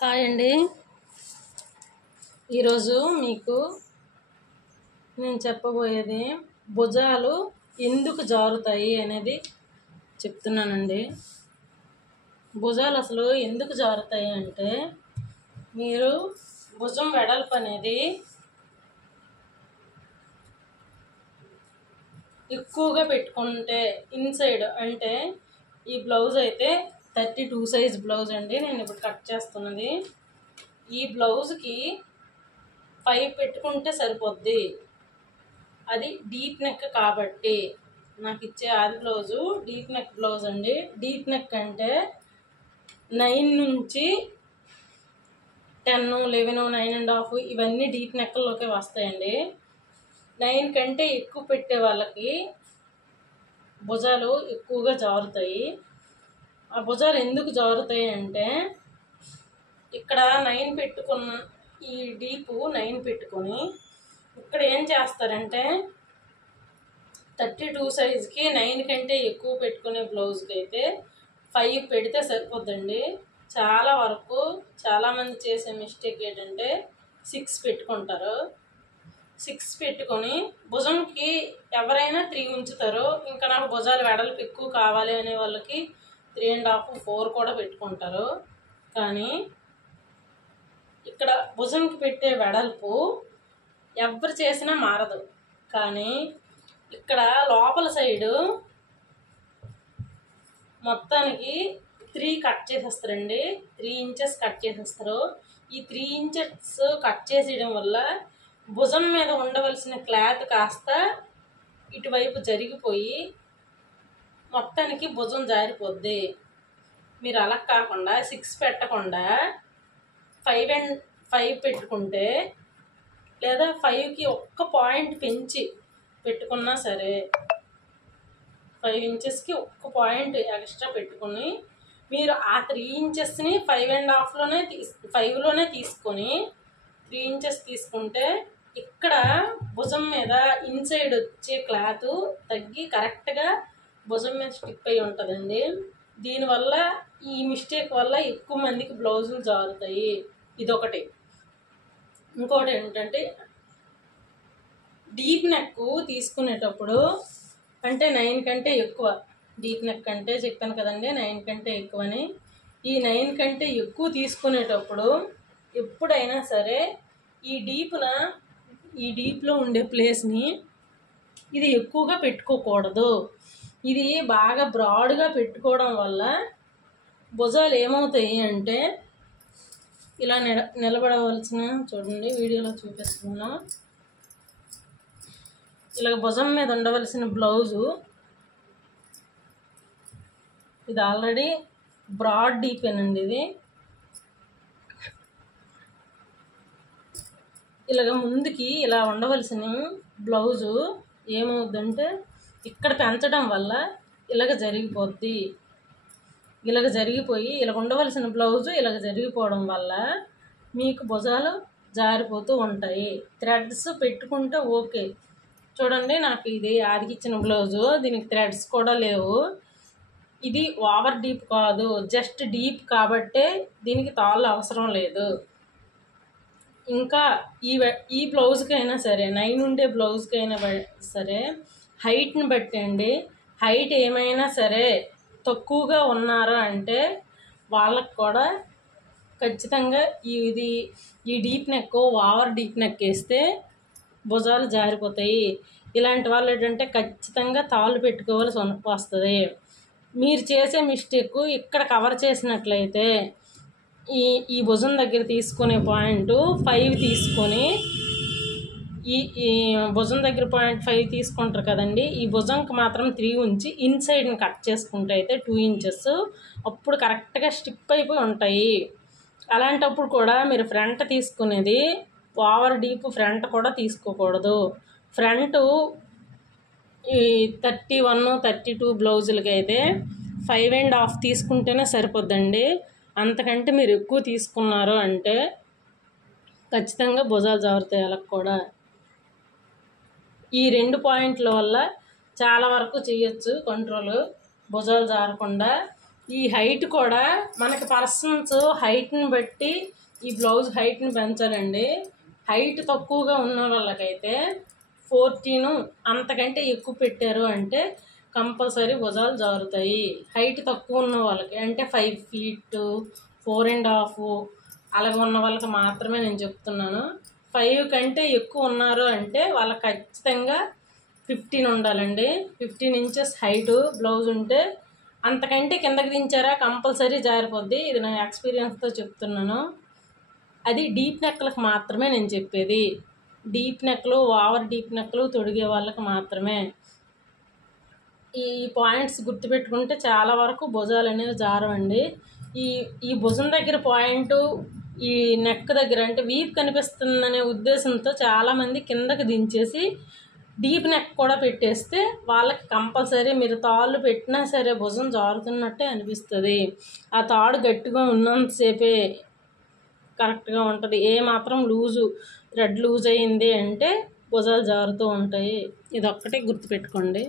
Hi అండి. ఈరోజు మీకు నేను చెప్పబోయేది భుజాలు ఎందుకు జారుతాయి అనేది చెప్తున్నానండి. భుజాలు అసలు ఎందుకు జారుతాయి అంటే, మీరు భుజం వెడల్పు అనేది ఎక్కువగా పెట్టుకుంటే ఇన్సైడ్ అంటే ఈ బ్లౌజ్ అయితే 32 సైజ్ బ్లౌజ్ అండి. నేను ఇప్పుడు కట్ చేస్తున్నది ఈ బ్లౌజ్కి 5 పెట్టుకుంటే సరిపోద్ది. అది డీప్ నెక్ కాబట్టి నాకు ఇచ్చే ఆది బ్లౌజు డీప్ నెక్ బ్లౌజ్ అండి. డీప్ నెక్ అంటే 9 నుంచి 10, 11, 9.5 ఇవన్నీ డీప్ నెక్లోకి వస్తాయండి. 9 కంటే ఎక్కువ పెట్టే వాళ్ళకి భుజాలు ఎక్కువగా జారుతాయి. ఆ భుజాలు ఎందుకు జారుతాయి అంటే, ఇక్కడ 9 పెట్టుకున్న ఈ డీపు 9 పెట్టుకొని ఇక్కడ ఏం చేస్తారంటే 32 సైజుకి 9 కంటే ఎక్కువ పెట్టుకునే బ్లౌజ్కి అయితే 5 పెడితే సరిపోద్దండి. చాలా వరకు చాలామంది చేసే మిస్టేక్ ఏంటంటే 6 పెట్టుకుంటారు. 6 పెట్టుకొని భుజంకి ఎవరైనా 3 ఉంచుతారు. ఇంకా నాకు భుజాలు వెడల్పు ఎక్కువ కావాలి అనే వాళ్ళకి 3.5, 4 కూడా పెట్టుకుంటారు. కానీ ఇక్కడ భుజంకి పెట్టే వెడల్పు ఎవరు చేసినా మారదు. కానీ ఇక్కడ లోపల సైడు మొత్తానికి 3 కట్ చేసేస్తారండి. 3 ఇంచెస్ కట్ చేసేస్తారు. ఈ 3 ఇంచెస్ కట్ చేసేయడం వల్ల భుజం మీద ఉండవలసిన క్లాత్ కాస్త ఇటువైపు జరిగిపోయి మొత్తానికి భుజం జారిపోద్ది. మీరు అలా కాకుండా 6 పెట్టకుండా 5 పెట్టుకుంటే, లేదా 5కి ఒక్క పాయింట్ పెంచి పెట్టుకున్నా సరే, 5 ఇంచెస్కి ఒక్క పాయింట్ ఎక్స్ట్రా పెట్టుకుని మీరు ఆ 3 ఇంచెస్ని 5.5లోనే తీసుకొని 3 ఇంచెస్ తీసుకుంటే ఇక్కడ భుజం మీద ఇన్సైడ్ వచ్చే క్లాత్ తగ్గి కరెక్ట్గా భుజం మీద స్టిక్ అయి ఉంటుందండి. దీనివల్ల ఈ మిస్టేక్ వల్ల ఎక్కువ మందికి బ్లౌజులు జారుతాయి. ఇదొకటి. ఇంకోటి ఏంటంటే, డీప్ నెక్ తీసుకునేటప్పుడు అంటే 9 కంటే ఎక్కువ డీప్ నెక్ అంటే చెప్పాను కదండి, 9 కంటే ఎక్కువని. ఈ 9 కంటే ఎక్కువ తీసుకునేటప్పుడు ఎప్పుడైనా సరే ఈ డీప్లో ఉండే ప్లేస్ని ఇది ఎక్కువగా పెట్టుకోకూడదు. ఇది బాగా బ్రాడ్గా పెట్టుకోవడం వల్ల భుజాలు ఏమవుతాయి అంటే, ఇలా నిలబడవలసిన, చూడండి వీడియోలో చూపిస్తున్నాను, ఇలా భుజం మీద ఉండవలసిన బ్లౌజు ఇది ఆల్రెడీ బ్రాడ్ డీపేనండి. ఇది ఇలాగ ముందుకి ఇలా ఉండవలసిన బ్లౌజు ఏమవుద్దంటే ఇక్కడ పెంచడం వల్ల ఇలాగ జరిగిపోద్ది. ఇలాగ జరిగిపోయి ఇలా ఉండవలసిన బ్లౌజు ఇలాగ జరిగిపోవడం వల్ల మీకు భుజాలు జారిపోతూ ఉంటాయి. థ్రెడ్స్ పెట్టుకుంటే ఓకే. చూడండి, నాకు ఇది ఆదికిచ్చిన బ్లౌజు, దీనికి థ్రెడ్స్ కూడా లేవు. ఇది ఓవర్ డీప్ కాదు, జస్ట్ డీప్ కాబట్టే దీనికి తాళ్ళు అవసరం లేదు. ఇంకా ఈ బ్లౌజ్కైనా సరే, 9 ఉండే బ్లౌజ్కైనా సరే హైట్ని బట్టి అండి. హైట్ ఏమైనా సరే తక్కువగా ఉన్నారు అంటే వాళ్ళకు కూడా ఖచ్చితంగా ఈ deep neck, over deep neck వేస్తే భుజాలు జారిపోతాయి. ఇలాంటి వాళ్ళు ఏంటంటే ఖచ్చితంగా తాళ్ళు పెట్టుకోవాల్సి వస్తుంది. మీరు చేసే మిస్టేక్ ఇక్కడ కవర్ చేసినట్లయితే ఈ భుజం దగ్గర తీసుకునే పాయింట్ 5 తీసుకొని ఈ భుజం దగ్గర పాయింట్ 5 తీసుకుంటారు కదండి. ఈ భుజంకి మాత్రం 3 ఉంచి ఇన్సైడ్ని కట్ చేసుకుంటే అయితే 2 ఇంచెస్ అప్పుడు కరెక్ట్గా స్టిప్ అయిపోయి ఉంటాయి. అలాంటప్పుడు కూడా మీరు ఫ్రంట్ తీసుకునేది ఓవర్ డీప్ ఫ్రంట్ కూడా తీసుకోకూడదు. ఫ్రంట్ ఈ 31, 32 బ్లౌజులకి అయితే 5.5 తీసుకుంటేనే సరిపోద్దండి. అంతకంటే మీరు ఎక్కువ తీసుకున్నారు అంటే ఖచ్చితంగా భుజాలు జారుతాయి. వాళ్ళకి కూడా ఈ 2 పాయింట్ల వల్ల చాలా వరకు చేయొచ్చు కంట్రోల్, భుజాలు జారకుండా. ఈ హైట్ కూడా మనకి పర్సన్స్ హైట్ని బట్టి ఈ బ్లౌజ్ హైట్ని పెంచాలండి. హైట్ తక్కువగా ఉన్న వాళ్ళకైతే 14 అంతకంటే ఎక్కువ పెట్టారు అంటే కంపల్సరీ భుజాలు జారుతాయి. హైట్ తక్కువ ఉన్న వాళ్ళకి అంటే 5 feet 4.5 అలాగ ఉన్న వాళ్ళకి మాత్రమే నేను చెప్తున్నాను. 5 కంటే ఎక్కువ ఉన్నారు అంటే వాళ్ళకి ఖచ్చితంగా 15 ఉండాలండి. 15 inches హైటు బ్లౌజ్ ఉంటే, అంతకంటే కిందకి దించారా కంపల్సరీ జారిపోద్ది. ఇది నా ఎక్స్పీరియన్స్తో చెప్తున్నాను. అది డీప్ నెక్లకు మాత్రమే నేను చెప్పేది. డీప్ నెక్లు, ఓవర్ డీప్ నెక్లు తొడిగే వాళ్ళకి మాత్రమే. ఈ పాయింట్స్ గుర్తుపెట్టుకుంటే చాలా వరకు భుజాలు అనేవి జారవండి. ఈ భుజం దగ్గర పాయింటు, ఈ నెక్ దగ్గర అంటే వీప్ కనిపిస్తుందనే ఉద్దేశంతో చాలామంది కిందకి దించేసి డీప్ నెక్ కూడా పెట్టేస్తే వాళ్ళకి కంపల్సరీ మీరు తాళ్ళు పెట్టినా సరే భుజం జారుతున్నట్టే అనిపిస్తుంది. ఆ తాడు గట్టిగా ఉన్నంతసేపే కరెక్ట్గా ఉంటుంది. ఏ మాత్రం థ్రెడ్ లూజ్ అయింది అంటే భుజాలు జారుతూ ఉంటాయి. ఇదొక్కటే గుర్తుపెట్టుకోండి.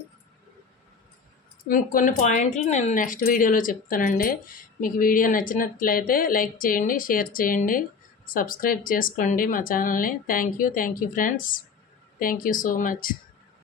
ఇంకొన్ని పాయింట్లు నేను నెక్స్ట్ వీడియోలో చెప్తానండి. మీకు వీడియో నచ్చినట్లయితే లైక్ చేయండి, షేర్ చేయండి, సబ్స్క్రైబ్ చేసుకోండి మా ఛానల్ని. Thank you friends. Thank you so much.